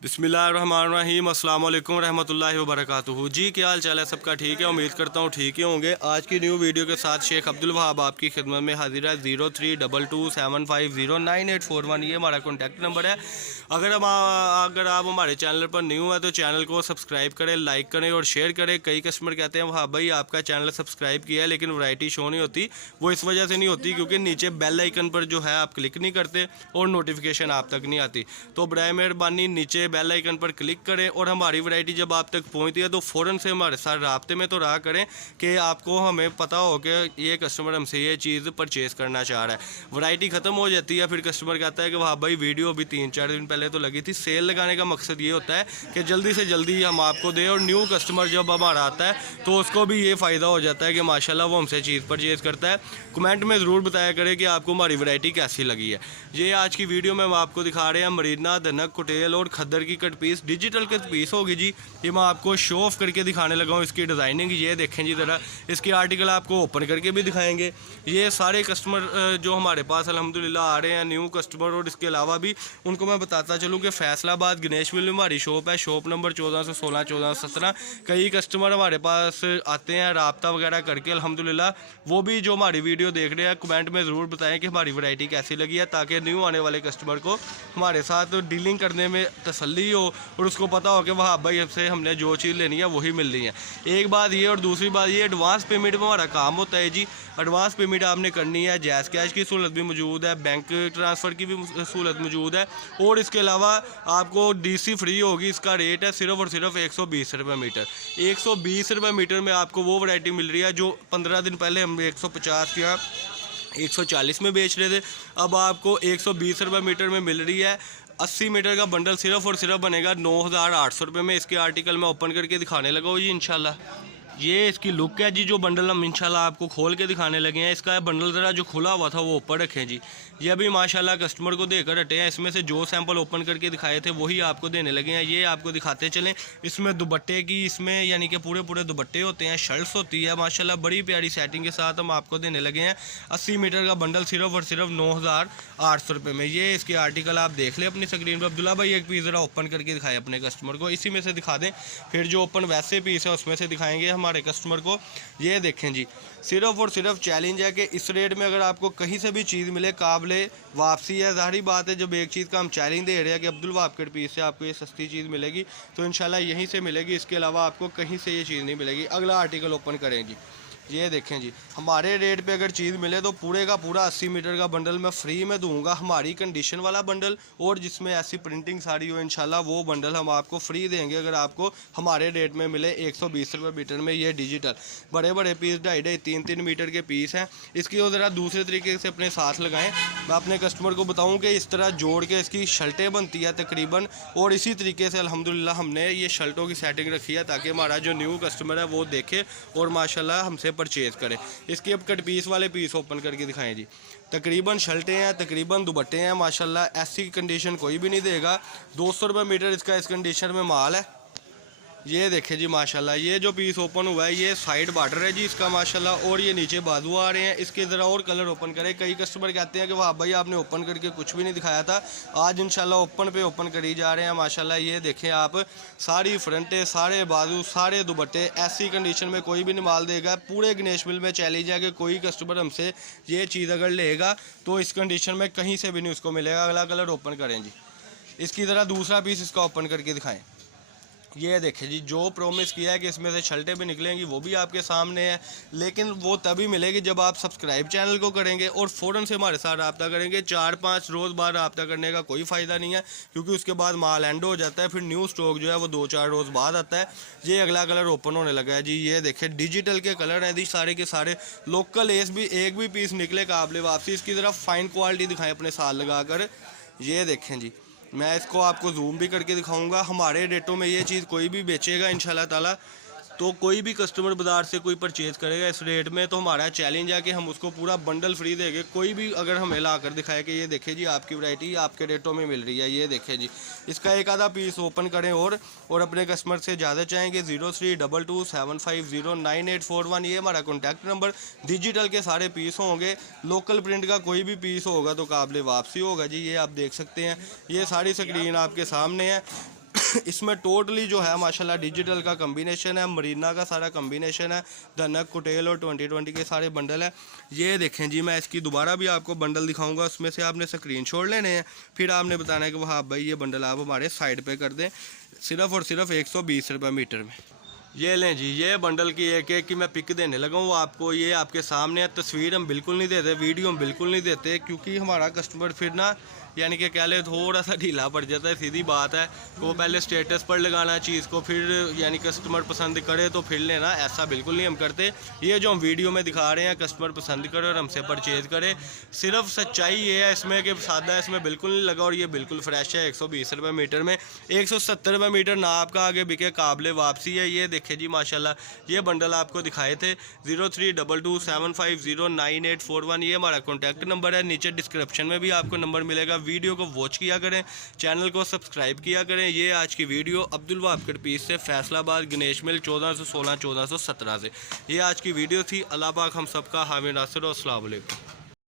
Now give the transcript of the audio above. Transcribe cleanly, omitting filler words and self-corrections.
बिस्मिल्लाहिर्रहमानिर्रहीम, अस्सलाम वालेकुम रहमतुल्लाहि व बरकातुहू। जी क्या हाल चाल है सबका? ठीक है, उम्मीद करता हूँ ठीक ही होंगे। आज की न्यू वीडियो के साथ शेख अब्दुल वहाब आपकी खिदमत में हाजिर है। 032275094841 ये हमारा कॉन्टैक्ट नंबर है। अगर आप हमारे चैनल पर न्यू है तो चैनल को सब्सक्राइब करें, लाइक करें और शेयर करें। कई कस्टमर कहते हैं वहाब भाई आपका चैनल सब्सक्राइब किया है लेकिन वैरायटी शो नहीं होती। वो इस वजह से नहीं होती क्योंकि नीचे बेल आइकन पर जो है आप क्लिक नहीं करते और नोटिफिकेशन आप तक नहीं आती। तो बराए मेहरबानी नीचे बेल आइकन पर क्लिक करें और हमारी वैरायटी जब आप तक पहुंचती है तो फ़ौरन से हमारे साथ राब्ते में तो रहा करें कि आपको हमें पता हो कि ये कस्टमर हमसे ये चीज़ परचेज़ करना चाह रहा है। वैरायटी ख़त्म हो जाती है, फिर कस्टमर कहता है कि वाह भाई वीडियो अभी 3-4 दिन पहले तो लगी थी। सेल लगाने का मकसद ये होता है कि जल्दी से जल्दी हम आपको दें और न्यू कस्टमर जब हमारा आता है तो उसको भी ये फ़ायदा हो जाता है कि माशाल्लाह वो हमसे चीज़ परचेज़ करता है। कमेंट में ज़रूर बताया करें कि आपको हमारी वैरायटी कैसी लगी है। ये आज की वीडियो में हम आपको दिखा रहे हैं मरीना, धनक, कुटेल और खद्दर की कट पीस डिजिटल के पीस होगी जी। ये मैं आपको शो ऑफ करके दिखाने लगा हूँ इसकी डिज़ाइनिंग। ये देखें जी ज़रा, इसके आर्टिकल आपको ओपन करके भी दिखाएंगे। ये सारे कस्टमर जो हमारे पास अल्हम्दुलिल्लाह आ रहे हैं न्यू कस्टमर, और इसके अलावा भी उनको मैं बताता चलूँ कि फैसलाबाद गणेश विल में हमारी शॉप है। शॉप नंबर 14 से 16, 14 से 17। कई कस्टमर हमारे पास आते हैं रब्ता वगैरह करके अल्हम्दुलिल्लाह। वो भी जो हमारी वीडियो देख रहे हैं कमेंट में ज़रूर बताएं कि हमारी वैरायटी कैसी लगी है, ताकि न्यू आने वाले कस्टमर को हमारे साथ डीलिंग करने में तसल्ली हो और उसको पता हो कि वहाँ भाई से हमने जो चीज़ लेनी है वही मिल रही है। एक बात ये, और दूसरी बात ये, एडवांस पेमेंट में हमारा काम होता है जी। एडवांस पेमेंट आपने करनी है, जैज़ कैश की सहूलत भी मौजूद है, बैंक ट्रांसफ़र की भी सहूलत मौजूद है, और इसके अलावा आपको डीसी फ्री होगी। इसका रेट है सिर्फ और सिर्फ 120 रुपये मीटर। 120 रुपये मीटर में आपको वो वैरायटी मिल रही है जो 15 दिन पहले हम 150 या 140 में बेच रहे थे, अब आपको 120 रुपये मीटर में मिल रही है। 80 मीटर का बंडल सिर्फ और सिर्फ बनेगा 9,800 रुपये में। इसके आर्टिकल मैं ओपन करके दिखाने लगा हूँ जी इंशाल्लाह। ये इसकी लुक है जी, जो बंडल हम इंशाल्लाह आपको खोल के दिखाने लगे हैं। इसका बंडल ज़रा जो खुला हुआ था वो ऊपर रखें जी। ये अभी माशाल्लाह कस्टमर को देकर हटे हैं। इसमें से जो सैंपल ओपन करके दिखाए थे वही आपको देने लगे हैं। ये आपको दिखाते चलें। इसमें दुपट्टे की, इसमें यानी कि पूरे पूरे दुपट्टे होते हैं, शर्ट्स होती है माशाल्लाह बड़ी प्यारी सेटिंग के साथ हम आपको देने लगे हैं। 80 मीटर का बंडल सिर्फ और सिर्फ 9,800 रुपये में। ये इसके आर्टिकल आप देख लें अपनी स्क्रीन पर। अब्दुल्ला भाई एक पीस ज़रा ओपन करके दिखाएं अपने कस्टमर को, इसी में से दिखा दें, फिर जो ओपन वैसे पीस है उसमें से दिखाएंगे हमारे कस्टमर को। ये देखें जी, सिर्फ और सिर्फ चैलेंज है कि इस रेट में अगर आपको कहीं से भी चीज़ मिले काबिले वापसी है। ज़ाहिर बात है जब एक चीज़ का हम चैलेंज दे रहे हैं कि अब्दुल वहाब के पीस से आपको ये सस्ती चीज़ मिलेगी तो इंशाल्लाह यहीं से मिलेगी, इसके अलावा आपको कहीं से ये चीज़ नहीं मिलेगी। अगला आर्टिकल ओपन करेंगी। ये देखें जी, हमारे रेट पे अगर चीज़ मिले तो पूरे का पूरा 80 मीटर का बंडल मैं फ्री में दूंगा। हमारी कंडीशन वाला बंडल और जिसमें ऐसी प्रिंटिंग सारी हो इंशाल्लाह वो बंडल हम आपको फ्री देंगे अगर आपको हमारे रेट में मिले 120 रुपये मीटर में। ये डिजिटल बड़े बड़े पीस 2.5, 3-3 मीटर के पीस हैं। इसकी वो ज़रा दूसरे तरीके से अपने साथ लगाएँ। मैं अपने कस्टमर को बताऊँ कि इस तरह जोड़ के इसकी शर्टें बनती है तकरीबन, और इसी तरीके से अल्हम्दुलिल्लाह हमने ये शर्टों की सेटिंग रखी है ताकि हमारा जो न्यू कस्टमर है वो देखे और माशाल्लाह हमसे परचेज़ करें। इसके अब कट पीस वाले पीस ओपन करके दिखाएं जी। तकरीबन शर्टें हैं, तकरीबन दुपट्टे हैं माशाल्लाह। ऐसी कंडीशन कोई भी नहीं देगा। 200 रुपये मीटर इसका इस कंडीशन में माल है। ये देखें जी माशाल्लाह, ये जो पीस ओपन हुआ है ये साइड बॉर्डर है जी इसका माशाल्लाह, और ये नीचे बाजू आ रहे हैं। इसके ज़रा और कलर ओपन करें। कई कस्टमर कहते हैं कि वाह भाई आपने ओपन करके कुछ भी नहीं दिखाया था। आज इंशाल्लाह ओपन पे ओपन करी जा रहे हैं माशाल्लाह। ये देखें आप, सारी फ्रंटें, सारे बाजू, सारे दुपट्टे। ऐसी कंडीशन में कोई भी नहीं माल देगा। पूरे गणेश मिल में चैलेंज है कि कोई कस्टमर हमसे ये चीज़ अगर लेगा तो इस कंडीशन में कहीं से भी नहीं उसको मिलेगा। अगला कलर ओपन करें जी। इसकी ज़रा दूसरा पीस इसका ओपन करके दिखाएँ। ये देखें जी, जो प्रॉमिस किया है कि इसमें से छल्टे भी निकलेंगी वो भी आपके सामने है, लेकिन वो तभी मिलेगी जब आप सब्सक्राइब चैनल को करेंगे और फ़ौरन से हमारे साथ रब्ता करेंगे। 4-5 रोज़ बाद रब्ता करने का कोई फ़ायदा नहीं है क्योंकि उसके बाद माल एंड हो जाता है। फिर न्यू स्टॉक जो है वो 2-4 रोज़ बाद आता है। ये अगला कलर ओपन होने लगा है जी। ये देखें डिजिटल के कलर हैं जी सारे के सारे। लोकल एस भी एक भी पीस निकले काबिल वापसी। इसकी ज़रा फ़ाइन क्वालिटी दिखाएँ अपने साथ लगा कर। ये देखें जी, मैं इसको आपको जूम भी करके दिखाऊंगा। हमारे रेटों में ये चीज़ कोई भी बेचेगा इंशाल्लाह ताला, तो कोई भी कस्टमर बाज़ार से कोई परचेज़ करेगा इस रेट में तो हमारा चैलेंज है कि हम उसको पूरा बंडल फ्री देंगे। कोई भी अगर हमें ला कर दिखाए कि ये देखें जी आपकी वैरायटी आपके रेटों में मिल रही है। ये देखें जी, इसका एक आधा पीस ओपन करें और अपने कस्टमर से ज़्यादा चाहेंगे 032275098841 ये हमारा कॉन्टैक्ट नंबर। डिजिटल के सारे पीस होंगे। लोकल प्रिंट का कोई भी पीस होगा तो काबिल वापसी होगा जी। ये आप देख सकते हैं, ये सारी स्क्रीन आपके सामने है। इसमें टोटली जो है माशाल्लाह डिजिटल का कम्बिनेशन है, मरीना का सारा कम्बिनेशन है, धनक कुटेल और 2020 के सारे बंडल है। ये देखें जी, मैं इसकी दोबारा भी आपको बंडल दिखाऊंगा, उसमें से आपने स्क्रीनशॉट लेने हैं, फिर आपने बताना है कि हाँ भाई ये बंडल आप हमारे साइड पे कर दें, सिर्फ़ और सिर्फ 120 रुपये मीटर में। ये लें जी, ये बंडल की एक एक की मैं पिक देने लगा हूँ आपको, ये आपके सामने है। तस्वीर हम बिल्कुल नहीं देते, वीडियो हम बिल्कुल नहीं देते, क्योंकि हमारा कस्टमर फिर ना यानी कि कह ले थोड़ा सा ढीला पड़ जाता है, सीधी बात है। वो पहले स्टेटस पर लगाना चीज़ को, फिर यानी कस्टमर पसंद करे तो फिर लेना, ऐसा बिल्कुल नहीं हम करते। ये जो हम वीडियो में दिखा रहे हैं, कस्टमर पसंद करे और हमसे परचेज़ करे। सिर्फ सच्चाई ये है इसमें कि सादा इसमें बिल्कुल नहीं लगा, और ये बिल्कुल फ्रेश है। 120 रुपये मीटर में 170 रुपये मीटर ना आपका आगे बिके, काबिल वापसी है। ये देखे जी माशाल्लाह, ये बंडल आपको दिखाए थे। 032275098141 ये हमारा कॉन्टैक्ट नंबर है। नीचे डिस्क्रिप्शन में भी आपको नंबर मिलेगा। वीडियो को वॉच किया करें, चैनल को सब्सक्राइब किया करें। ये आज की video Abdul Wahab cut piece से, फैसलाबाद गणेश मिल 1416 1417 से ये आज की वीडियो थी। अल्लाह पाक हम सबका हामी नासिर और अस्सलाम वालेकुम।